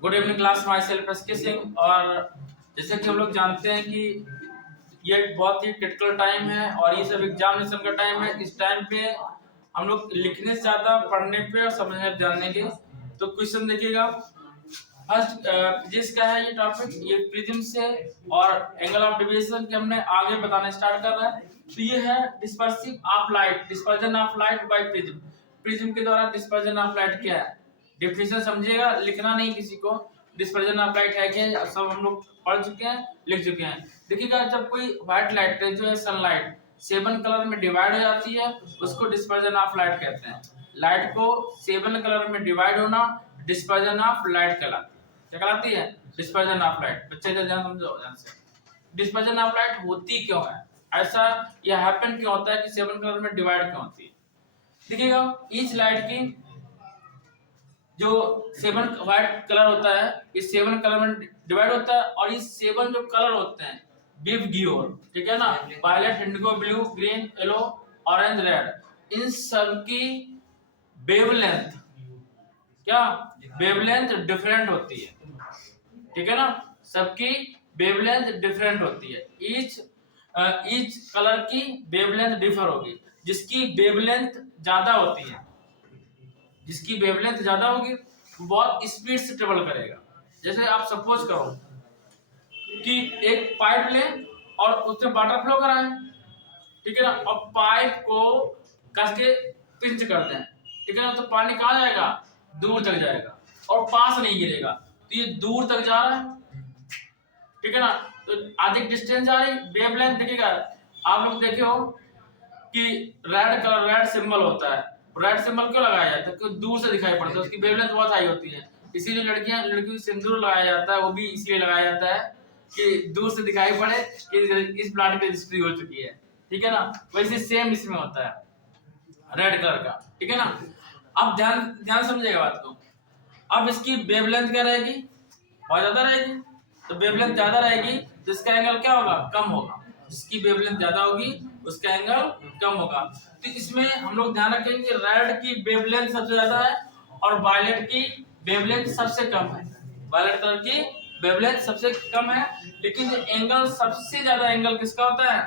Good evening class, myself S K Singh. और जैसे कि हम लोग जानते हैं कि ये बहुत ही क्रिटिकल टाइम है और ये सब एग्जामिनेशन का टाइम है। इस टाइम पे हम लोग लिखने से ज्यादा पढ़ने पे और समझने पे ध्यान देंगे। तो क्वेश्चन देखिएगा। फर्स्ट जिसका है ये टॉपिक, ये प्रिज्म से और एंगल ऑफ डेविएशन के हमने आगे बताना स्टार्ट कर रहा है। तो ये है dispersive of light, dispersion of light by prism. Prism के द्वारा डिस्पर्जन ऑफ लाइट क्या है, डेफिनेशन समझिएगा, लिखना नहीं किसी को। डिस्पर्जन ऑफ लाइट है क्या, सब हम लोग पढ़ चुके हैं, लिख चुके हैं। देखिएगा, जब कोई व्हाइट लाइट जो है सनलाइट 7 कलर में डिवाइड हो जाती है, उसको डिस्पर्जन ऑफ लाइट कहते हैं। लाइट को 7 कलर में डिवाइड होना डिस्पर्जन ऑफ लाइट कहलाती है। क्या कहलाती है? Dispersion of light. बच्चे ध्यान समझो ध्यान से। डिस्पर्जन ऑफ लाइट होती क्यों है, ऐसा यह हैपन क्यों होता है कि 7 कलर में डिवाइड क्यों होती है। देखिएगा, ईच लाइट की जो 7 व्हाइट कलर होता है, इस 7 कलर में डिवाइड होता है। और ये 7 जो कलर होते हैं विव गियोर, ठीक है ना, violet, indigo, blue, green, yellow, orange, red, इन सब की वेवलेंथ क्या, वेवलेंथ डिफरेंट होती है, ठीक है ना। सबकी वेवलेंथ डिफरेंट होती है। ईच कलर की वेवलेंथ डिफर होगी। जिसकी वेवलेंथ ज्यादा होती है, जिसकी वेवलेंथ ज्यादा होगी वो बहुत स्पीड से ट्रेवल करेगा। जैसे आप सपोज करो कि एक पाइप ले और उसमें वाटर फ्लो कराएं, ठीक है ना, और पाइप को कस के पिंच करते हैं, ठीक है ना, तो पानी कहाँ जाएगा, दूर तक जाएगा और पास नहीं गिरेगा। तो ये दूर तक जा रहा है, ठीक है ना, तो अधिक डिस्टेंस जा रही। वेवलेंथ देखिएगा, आप लोग देखे हो कि रेड कलर, रेड सिंबल होता है। रेड सिंबल क्यों लगाया जाता है? क्योंकि दूर से दिखाई पड़ता है, उसकी वेवलेंथ बहुत हाई होती है। इसीलिए लड़कियों को सिंदूर लगाया जाता है, वो भी इसलिए लगाया जाता है कि दूर से दिखाई पड़े कि इस प्लांट की रजिस्ट्री हो चुकी है, ठीक है ना। वैसे सेम इसमें होता है रेड कलर का, ठीक है ना। अब ध्यान ध्यान समझिएगा बात को। अब इसकी वेवलेंथ क्या रहेगी, बहुत ज्यादा रहेगी। तो वेवलेंथ ज्यादा रहेगी तो इसका एंगल क्या होगा, कम होगा। जिसकी वेवलेंथ ज्यादा होगी उसका एंगल कम होगा। तो इसमें हम लोग ध्यान रखेंगे कि रेड की वेवलेंथ सबसे ज्यादा है और वायलेट की वेवलेंथ सबसे कम है। वायलेट कलर की वेवलेंथ सबसे कम है, लेकिन जो एंगल सबसे ज्यादा एंगल किसका होता है,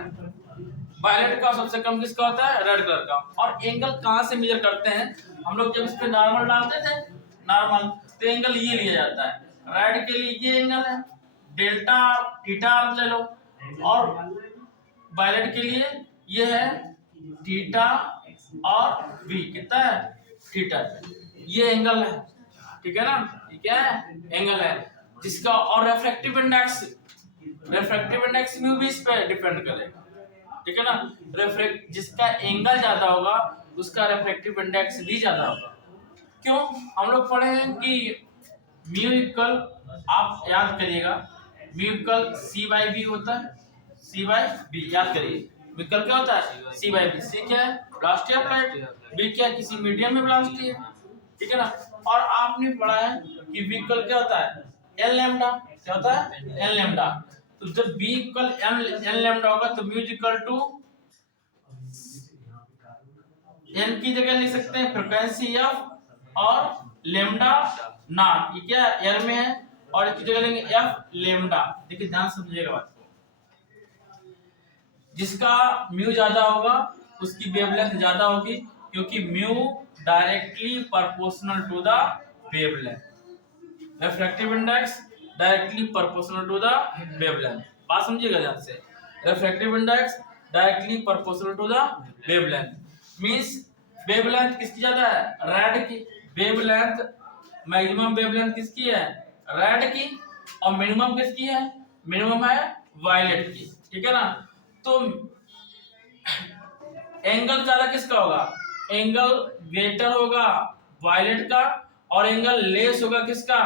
वायलेट का। सबसे कम किसका होता है, रेड कलर का। और एंगल कहाँ से मेजर करते हैं हम लोग, जब इस पे नॉर्मल डालते थे, नॉर्मल, तो एंगल ये लिया जाता है। रेड के लिए ये एंगल है, डेल्टा थीटा ले लो, और वायलेट के लिए ये है थीटा और वी, कितना है, थीटा। ये एंगल है, ठीक है ना, ये क्या है, एंगल है जिसका। और रेफ्रेक्टिव इंडेक्स म्यू भी इस पे डिपेंड करेगा, ठीक है ना। जिसका एंगल ज्यादा होगा उसका रेफ्रेक्टिव इंडेक्स भी ज्यादा होगा। क्यों, हम लोग पढ़े हैं कि म्यू इक्वल, आप याद करिएगा, mu equal C by B होता है, सी बाई बी, याद करिए। विकल्प क्या होता है, सी बाई बी। सी क्या है, वेलोसिटी ऑफ लाइट, बी क्या है, किसी मीडियम में वेलोसिटी है, ठीक है ना। और आपने पढ़ा है कि विकल्प क्या होता है, एल लैम्डा। क्या होता है, एल लैम्डा। तो जब बी इक्वल एल लैम्डा होगा तो म्यू इक्वल टू एन की जगह लिख सकते हैं फ्रीक्वेंसी एफ और लैम्डा नॉट, ये क्या एयर में है, और इसकी जगह लेंगे एफ लैम्डा। देखिए ध्यान समझिएगा बात को। जिसका म्यू ज्यादा होगा उसकी वेवलेंथ ज्यादा होगी, क्योंकि mu directly proportional to the wavelength. Refractive index directly proportional to the wavelength. बात समझिएगा ध्यान से। Refractive index directly proportional to the wavelength means wavelength किसकी ज्यादा है, रेड की। वेवलेंथ, मैक्सिमम वेवलेंथ किसकी है, रेड की, और मिनिमम किसकी है, मिनिमम है वायलेट की, ठीक है ना। तो एंगल ज्यादा किसका होगा, एंगल ग्रेटर होगा वायलेट का, और एंगल लेस होगा किसका,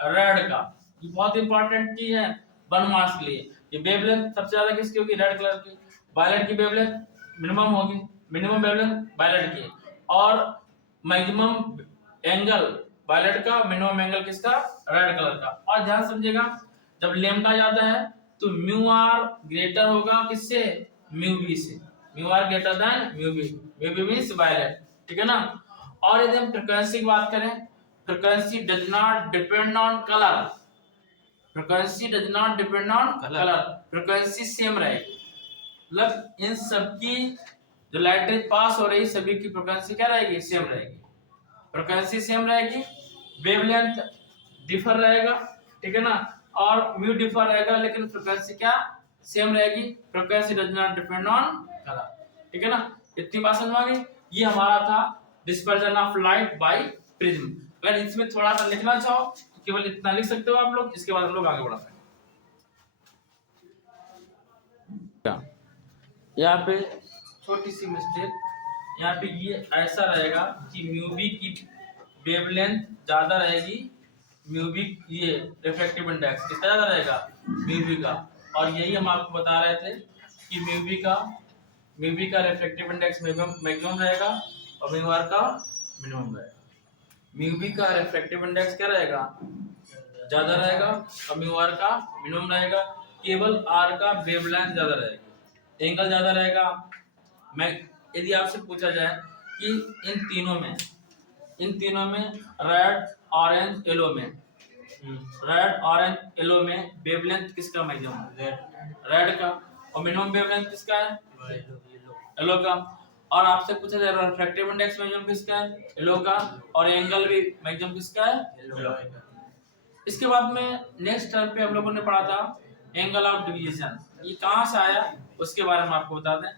रेड का। ये बहुत इंपॉर्टेंट चीज है 1 मार्क्स के लिए। ये वेवलेंथ सबसे ज्यादा किसकी होगी, रेड कलर की। वायलेट की वेवलेंथ मिनिमम होगी, मिनिमम वेवलेंथ वायलेट की, और मैक्सिमम एंगल वायलेट का, मिनिमम एंगल किसका, रेड कलर का। और ध्यान समझिएगा, जब लैम्डा ज्यादा है तो म्यू आर ग्रेटर होगा किससे, म्यू बी से। Mu R greater than mu B, mu B means violet, ठीक है ना। और यदि हम फ्रीक्वेंसी की बात करें, frequency does not depend on colour, frequency does not depend on colour, frequency same रहेगी। मतलब इन सबकी जो लाइट पास हो रही सभी की फ्रीक्वेंसी क्या रहेगी, सेम रहेगी, फ्रीक्वेंसी सेम रहेगी, वेवलेंथ डिफर रहेगा, ठीक है ना, और म्यू डिफर रहेगा, लेकिन फ्रीक्वेंसी क्या सेम रहेगी, frequency does not depend on colour, ठीक है ना। इतनी बात समझ आ गई। ये हमारा था dispersion of light by prism. अगर इसमें थोड़ा सा लिखना चाहो तो केवल इतना लिख सकते हो आप लोग, इसके बाद हम लोग आगे बढ़ सकते हैं। यहाँ पे छोटी सी मिस्टेक, यहाँ पे ये ऐसा रहेगा कि म्यू बी की वेवलेंथ ज्यादा रहेगी, म्यू बी ये रिफ्रैक्टिव इंडेक्स कितना ज्यादा रहेगा, म्यू बी का, और यही हम आपको बता रहे थे कि म्यू बी का रिफ्रैक्टिव इंडेक्स मैक्सिमम रहेगा और म्यू आर का मिनिमम रहेगा। म्यू बी का रिफ्रैक्टिव इंडेक्स क्या रहेगा, ज्यादा रहेगा, और म्यू आर का मिनिमम रहेगा। केवल आर का वेवलेंथ ज्यादा रहेगा, एंगल ज्यादा रहेगा। मैं यदि आपसे पूछा जाए कि इन तीनों में रेड ऑरेंज येलो में वेवलेंथ किसका मैक्सिमम है, रेड का, और मिनिमम वेवलेंथ किसका है, येलो का। और आपसे पूछा जाए रिफ्रैक्टिव इंडेक्स मैक्सिमम किसका है, येलो का, और एंगल भी मैक्सिमम किसका है, येलो का। इसके बाद में नेक्स्ट टर्म पे हम लोगों ने पढ़ा था एंगल ऑफ डिवीजन। ये कहाँ से आया उसके बारे में आपको बता दें।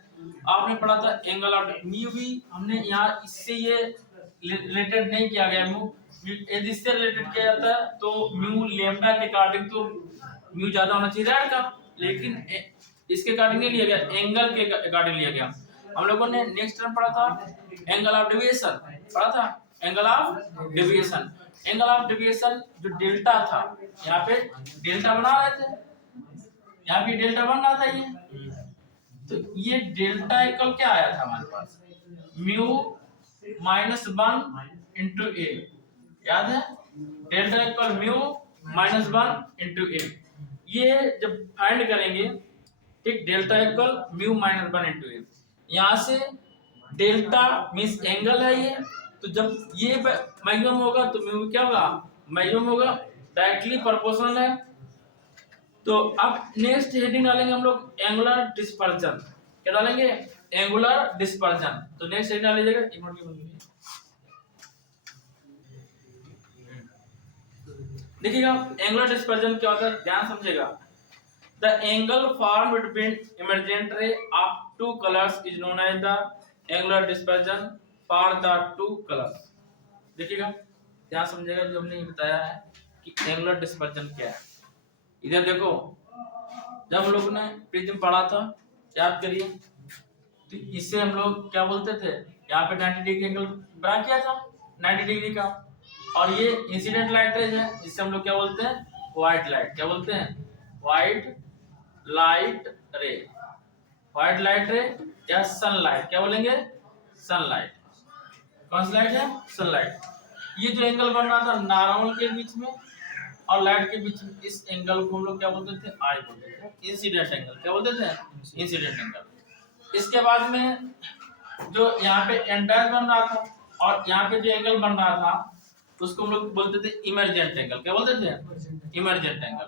आपने पढ़ा था एंगल ऑफ म्यू भी, हमने यहाँ इससे ये रिलेटेड नहीं किया गया, म्यू यदि इससे रिलेटेड किया जाता है तो म्यू लैम्डा के अकॉर्डिंग तो म्यू ज्यादा होना चाहिए रेड का, लेकिन इसके अकॉर्डिंग नहीं लिया गया, एंगल के अकॉर्डिंग लिया गया। हम लोगों ने नेक्स्ट टर्म पढ़ा था एंगल ऑफ डेविएशन, पढ़ा था angle of deviation. Angle of deviation जो डेल्टा था, यहाँ पे डेल्टा बना रहे थे, यहाँ पे डेल्टा बन रहा था ये, तो ये डेल्टा इक्वल क्या आया था हमारे पास, म्यू माइनस 1 इंटू ए, याद है, delta equal to minus 1 into A. ये जब फाइंड करेंगे, ठीक, delta equal to minus 1 into A, यहाँ से डेल्टा मीन्स एंगल है ये, तो जब ये मैक्सिमम होगा तो म्यू क्या होगा, मैक्सिमम होगा, डायरेक्टली प्रोपोर्शनल है। तो अब नेक्स्ट हेडिंग डालेंगे हम लोग एंगुलर डिस्पर्जन। क्या डालेंगे, एंगुलर डिस्पर्जन। तो नेक्स्ट हेडिंग डाल लीजिएगा, देखिएगा एंगुलर डिस्पर्जन क्या होता है, ध्यान समझिएगा। The angle form between emergent ray of two colours is known as the angular dispersion for the two colours. देखिएगा ध्यान समझिएगा, जो हमने ये बताया है कि एंगुलर डिस्पर्जन क्या है। इधर देखो, जब हम लोग ने प्रिज्म पढ़ा था, याद करिए, तो इससे हम लोग क्या बोलते थे, यहाँ पे 90 डिग्री एंगल बना किया था, 90 डिग्री का, और ये इंसिडेंट लाइट रेज है, जिससे हम लोग क्या बोलते हैं, व्हाइट लाइट। क्या बोलते हैं, व्हाइट लाइट रे, व्हाइट लाइट रे या सनलाइट, क्या बोलेंगे, सनलाइट। कौन सी लाइट है, सनलाइट। ये जो एंगल बन रहा था नॉर्मल के बीच में और लाइट के बीच में, इस एंगल को हम लोग क्या बोलते थे, आई बोलते थे, इंसिडेंट एंगल। क्या बोलते थे, इंसिडेंट एंगल। इसके बाद में जो यहाँ पे एंटायर बन रहा था और यहाँ पे जो एंगल बन रहा था उसको हम लोग बोलते थे इमर्जेंट एंगल। क्या बोलते थे, इमर्जेंट एंगल।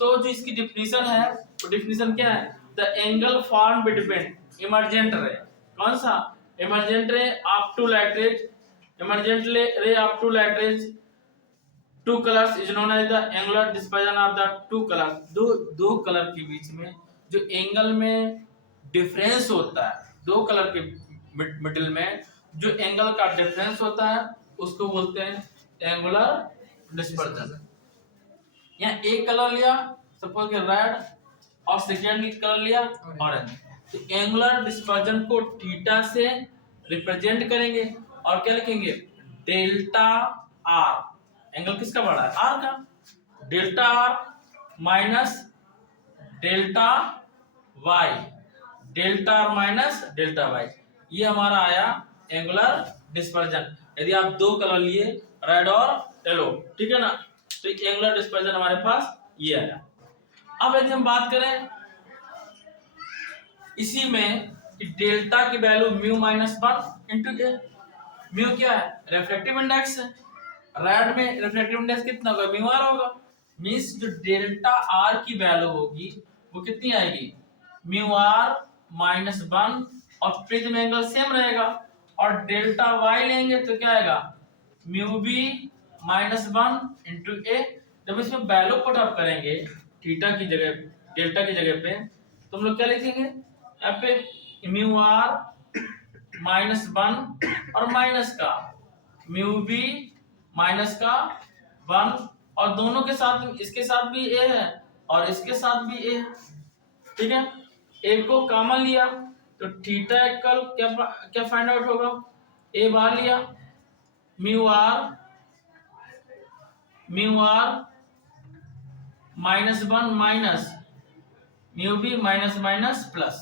तो जो इसकी डिफिनीशन है, वो डिफिनीशन क्या है, the angle form between emergent ray, कौन सा, emergent ray of two light rays, emergent ray of two light rays two colours is known as the angular dispersion of the two colours. दो colour के बीच में जो angle में difference होता है, दो कलर के मिडिल में जो एंगल का डिफरेंस होता है उसको बोलते हैं एंगुलर डिस्पर्जन। यहाँ एक कलर लिया, सपोज के रेड, और सेकेंड कलर लिया ऑरेंज, तो एंगुलर डिस्पर्जन को थीटा से रिप्रेजेंट करेंगे और क्या लिखेंगे, डेल्टा आर। एंगल किसका बढ़ा है, आर का, delta R minus delta Y, delta R minus delta Y, ये हमारा आया एंगुलर डिस्पर्जन। यदि आप दो कलर लिए रेड और येलो, ठीक है ना, तो एंगुलर डिस्पर्जन हमारे पास ये आया। अब यदि हम बात करें इसी में कि डेल्टा की value mu minus 1 into A, mu क्या है? रिफ्रैक्टिव इंडेक्स है। रेड में रिफ्रैक्टिव इंडेक्स कितना होगा? म्यू आर होगा। मींस जो डेल्टा आर की वैल्यू होगी वो कितनी आएगी? म्यू आर माइनस 1 और प्रिज्म एंगल सेम रहेगा। और डेल्टा वाई लेंगे तो क्या आएगा? म्यू बी माइनस 1 इंटू ए। जब इसमें वैल्यू पुट अप करेंगे थीटा की जगह, डेल्टा की जगह पे, तो हम लोग क्या लिखेंगे यहाँ पे? म्यू आर माइनस 1 और माइनस का म्यू बी माइनस का 1, और दोनों के साथ, इसके साथ भी ए है और इसके साथ भी ए है, ठीक है। एक को कॉमन लिया तो थीटा इक्वल क्या क्या फाइंड आउट होगा? ए बार लिया mu R minus 1 minus mu B minus minus plus,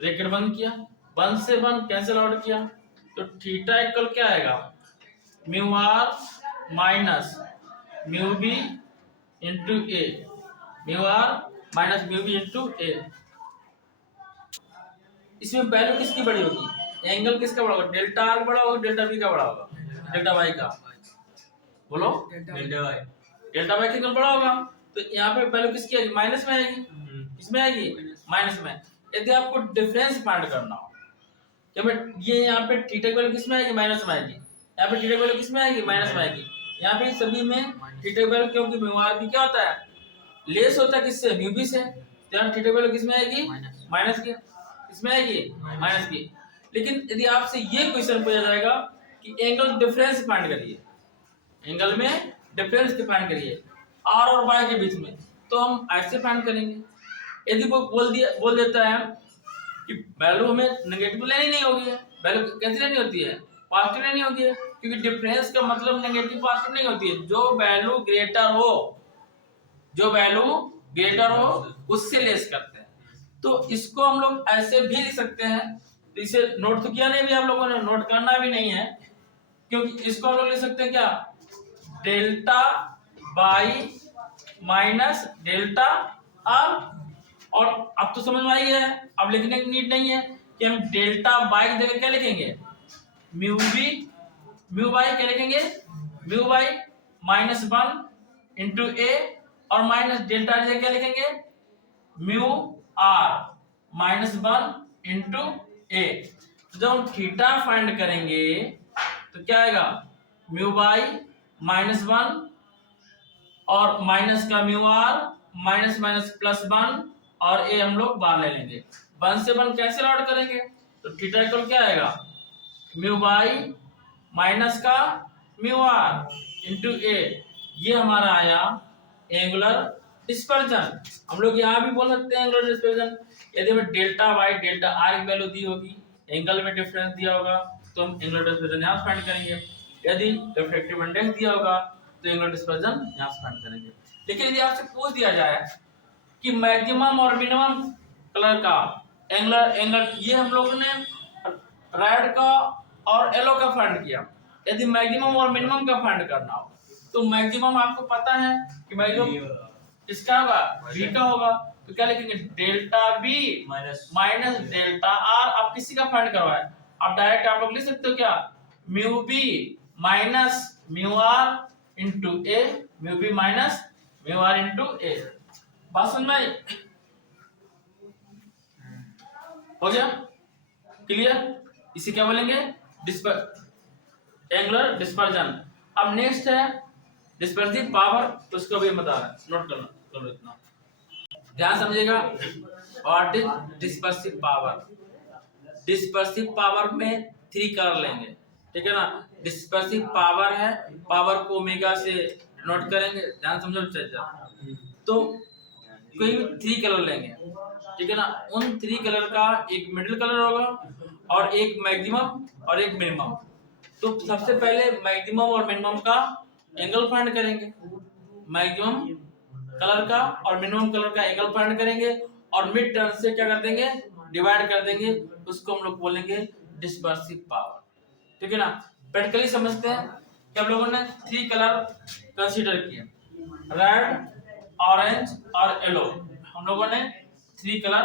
bracket बंद किया, 1 से 1 कैंसिल आउट किया, तो थीटा इक्वल क्या आएगा? Mu R minus mu B into A, mu R minus mu B into A. इसमें वैल्यू किसकी बड़ी होगी? एंगल किसका बड़ा होगा? डेल्टा आर बड़ा होगा, डेल्टा बी का बड़ा होगा, डेल्टा वाई का? बोलो। डेल्टा वाई कितना बड़ा होगा? तो यहाँ पे वैल्यू किसकी आएगी? माइनस में आएगी। इसमें आएगी माइनस में। यदि आपको डिफरेंस फाइंड करना हो, क्या मैं ये यहाँ पे थीटा की वैल्यू किसमें आएगी? माइनस में आएगी। यहाँ पे थीटा की वैल्यू किसमें आएगी? माइनस में आएगी। यहाँ पे सभी में थीटा की वैल्यू, क्योंकि म्यू आर भी क्या होता है? लेस होता है किससे? म्यू बी से। तो यहाँ थीटा की वैल्यू किसमें आएगी? माइनस की। इसमें आएगी माइनस की। लेकिन यदि आपसे ये क्वेश्चन पूछा जाएगा कि एंगल डिफरेंस फाइंड करिए, एंगल में डिफरेंस फाइंड करिए आर और वाई के बीच में, तो हम ऐसे फाइंड करेंगे। यदि वो बोल देता है कि वैल्यू हमें नेगेटिव लेनी नहीं होगी है, वैल्यू कैसे लेनी होती है? पॉजिटिव लेनी होती है, क्योंकि डिफरेंस का मतलब नेगेटिव पॉजिटिव नहीं होती है। जो वैल्यू ग्रेटर हो, जो वैल्यू ग्रेटर हो उससे लेस करते हैं। तो इसको हम लोग ऐसे भी लिख सकते हैं। तो इसे नोट तो किया नहीं भी आप लोगों ने, नोट करना भी नहीं है, क्योंकि इसको हम लोग लिख सकते हैं क्या? Delta by minus delta are. और अब तो समझ में आई है, अब लिखने की नीड नहीं है कि हम डेल्टा बाई की जगह क्या लिखेंगे? म्यू बी, म्यू बाई क्या लिखेंगे? म्यू बाई माइनस 1 इंटू ए, और माइनस डेल्टा की जगह क्या लिखेंगे? म्यू आर माइनस 1 इंटू ए। जब हम थीटा फाइंड करेंगे तो क्या आएगा? म्यू बाई माइनस 1 और माइनस का mu R minus minus plus 1, और ए हम लोग बाहर ले लेंगे, 1 से 1 कैंसिल आउट करेंगे, तो थीटा इक्वल क्या आएगा? म्यू बाई माइनस का म्यू आर इंटू ए। ये हमारा आया एंगुलर डिस्पर्जन। हम लोग यहाँ भी बोल सकते हैं एंगुलर डिस्पर्जन। यदि हमें डेल्टा वाई डेल्टा आर की वैल्यू दी होगी, एंगल में डिफरेंस दिया होगा, तो हम एंगुलर डिस्पर्जन यहाँ फाइंड करेंगे। यदि रिफ्रैक्टिव इंडेक्स दिया होगा तो एंगुलर डिस्पर्जन यहाँ फाइंड करेंगे। लेकिन यदि आपसे पूछ दिया जाए कि मैक्सिमम और मिनिमम कलर का एंगल, ये हम लोगों ने रेड का और येलो का फाइंड किया। यदि मैक्सिमम और मिनिमम का फाइंड करना हो, तो मैक्सिमम आपको पता है कि मैक्सिमम किसका होगा? बी का होगा। तो क्या लिखेंगे? Delta B minus delta R. आप किसी का फाइंड करवाए, आप डायरेक्ट आप लोग लिख सकते हो क्या? Mu B minus mu R into A, mu B minus mu R into A. बात समझ में आई? हो गया क्लियर? इसे क्या बोलेंगे? Angular dispersion. अब नेक्स्ट है डिस्पर्सिव पावर, तो उसको भी बता रहा है, नोट करना करो इतना ध्यान समझिएगा। What is dispersive power? Dispersive power में 3 कलर लेंगे, ठीक है ना। डिस्पर्सिव पावर है, पावर को ओमेगा से नोट करेंगे, ध्यान समझो चर्चा। तो कोई भी 3 कलर लेंगे, ठीक है ना। उन 3 कलर का एक मिडिल कलर होगा और एक मैक्सिमम और एक मिनिमम। तो सबसे पहले मैक्सिमम और मिनिमम का एंगल फाइंड करेंगे, मैक्सिमम कलर का और मिनिमम कलर का एंगल फाइंड करेंगे, और मिड टर्म से क्या कर देंगे? डिवाइड कर देंगे। उसको हम लोग बोलेंगे डिस्पर्सिव पावर, ठीक है ना। प्रैक्टिकली समझते हैं कि हम लोगों ने 3 कलर कंसीडर किए, रेड, ऑरेंज और येलो। हम लोगों ने 3 कलर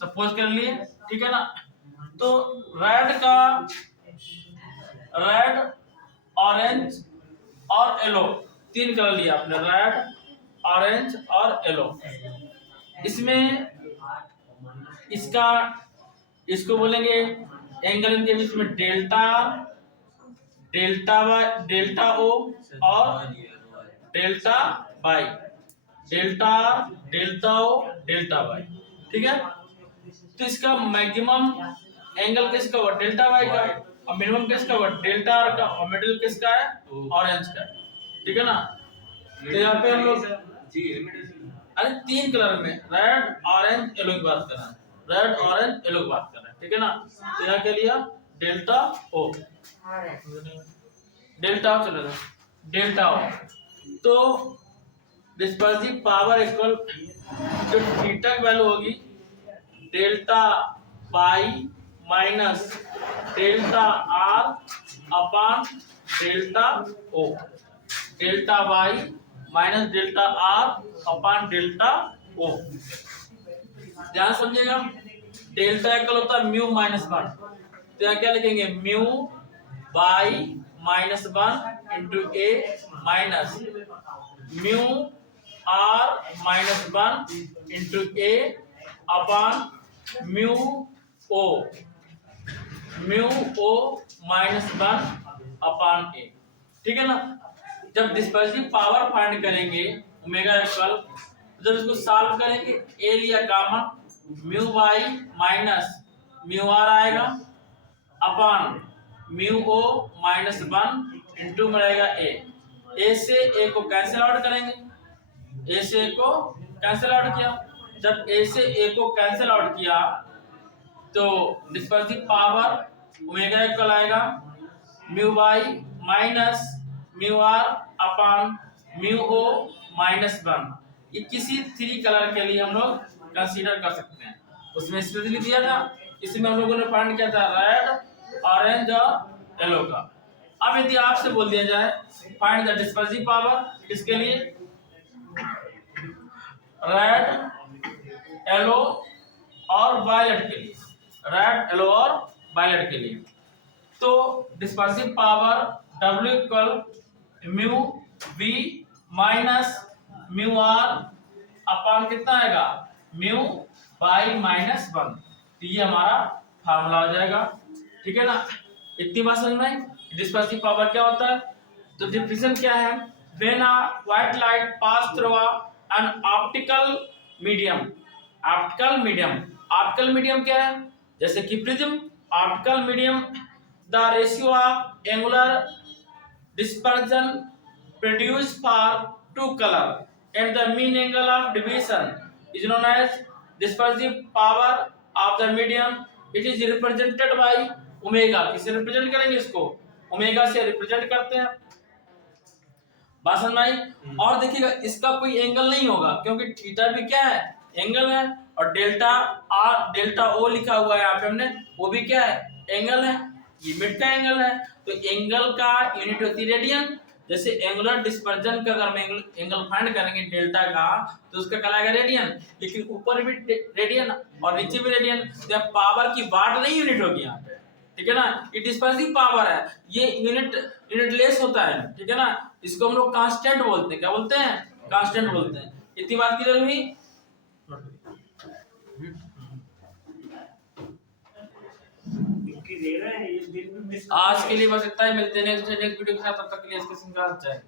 सपोज कर लिए, ठीक है ना। तो रेड का रेड, ऑरेंज और येलो, 3 कलर लिया आपने, रेड, ऑरेंज और येलो। इसमें इसका इसको बोलेंगे एंगल इनके बीच में डेल्टा, डेल्टा वाई, डेल्टा ओ और delta Y, delta, delta O, delta Y. ठीक है, तो इसका मैक्सिमम एंगल किसका हुआ, डेल्टा वाई का, और मिनिमम किसका हुआ, डेल्टा आर का, और मिडिल किसका है, ऑरेंज का। ठीक है ना, तो यहाँ पे हम लोग अरे 3 कलर में रेड, ऑरेंज, येलो की बात कर रहे हैं, रेड, ऑरेंज, येलो की बात कर रहे हैं। ठीक है ना, तो यहाँ के लिए डेल्टा ओ, डेल्टा ओ चलेगा, डेल्टा ओ। तो डिस्पर्सिव पावर इक्वल, जो थीटा की वैल्यू होगी delta pi minus delta R upon delta O, delta Y minus delta R upon delta O. ध्यान समझिएगा, डेल्टा इक्वल होता है म्यू माइनस 1, तो यहाँ क्या लिखेंगे, mu by minus 1 into A minus mu R minus 1 into A upon mu O minus 1 upon A. ठीक है ना, जब डिस्पर्सिव पावर फाइंड करेंगे ओमेगा इक्वल, जब इसको सॉल्व करेंगे, ए लिया common, mu Y minus mu R आएगा upon mu O minus 1 into में रहेगा ए से ए को कैंसिल आउट करेंगे, ए से ए को कैंसिल आउट किया, जब ए से ए को कैंसिल आउट किया तो डिस्पर्सिव पावर ओमेगा इक्वल आएगा mu Y minus mu R upon mu O minus 1। ये किसी 3 कलर के लिए हम लोग कंसीडर कर सकते हैं, उसमें स्पेसिफिक दिया था, इसमें हम लोगों ने फाइंड किया था रेड, ऑरेंज और येलो का। अब यदि आपसे बोल दिया जाए फाइंड द डिस्पर्सिव पावर, किसके लिए, रेड, येलो और वायलेट के लिए, रेड, येलो और वायलेट के लिए, तो dispersive power W equal mu B minus mu R upon कितना आएगा, म्यू बाई माइनस 1, तो ये हमारा फार्मूला हो जाएगा। ठीक है ना, इतनी बात समझ में, डिस्पर्सिव पावर क्या होता है, तो डिफिनेशन क्या है, when a white light pass through an optical medium, optical medium, optical medium क्या है, जैसे कि prism, optical medium, the ratio of angular dispersion produced for 2 color and the mean angle of division is known as dispersive power of the medium. It is represented by omega. किससे represent करेंगे इसको, omega से represent करते हैं। बात समझ में आई? और देखिएगा इसका कोई एंगल नहीं होगा क्योंकि थीटा भी क्या है, एंगल है, और डेल्टा आर, डेल्टा ओ लिखा हुआ है यहाँ पे हमने, वो भी क्या है, एंगल है, ये मिड का एंगल है। तो एंगल का यूनिट होती है रेडियन, जैसे एंगुलर डिस्पर्जन का अगर हम एंगल फाइंड करेंगे डेल्टा का तो उसका कहलाएगा रेडियन, लेकिन ऊपर भी रेडियन और नीचे भी रेडियन, तो पावर की वाट नहीं यूनिट होगी यहाँ पे। ठीक है ना, ये डिस्पर्सिव पावर है, ये यूनिटलेस होता है। ठीक है ना, इसको हम लोग कांस्टेंट बोलते हैं, क्या बोलते हैं, कांस्टेंट बोलते हैं। इतनी बात क्लियर हुई? आज के लिए बस इतना ही, मिलते हैं नेक्स्ट वीडियो के साथ, तब तक के लिए इसके सिंगार चाहिए।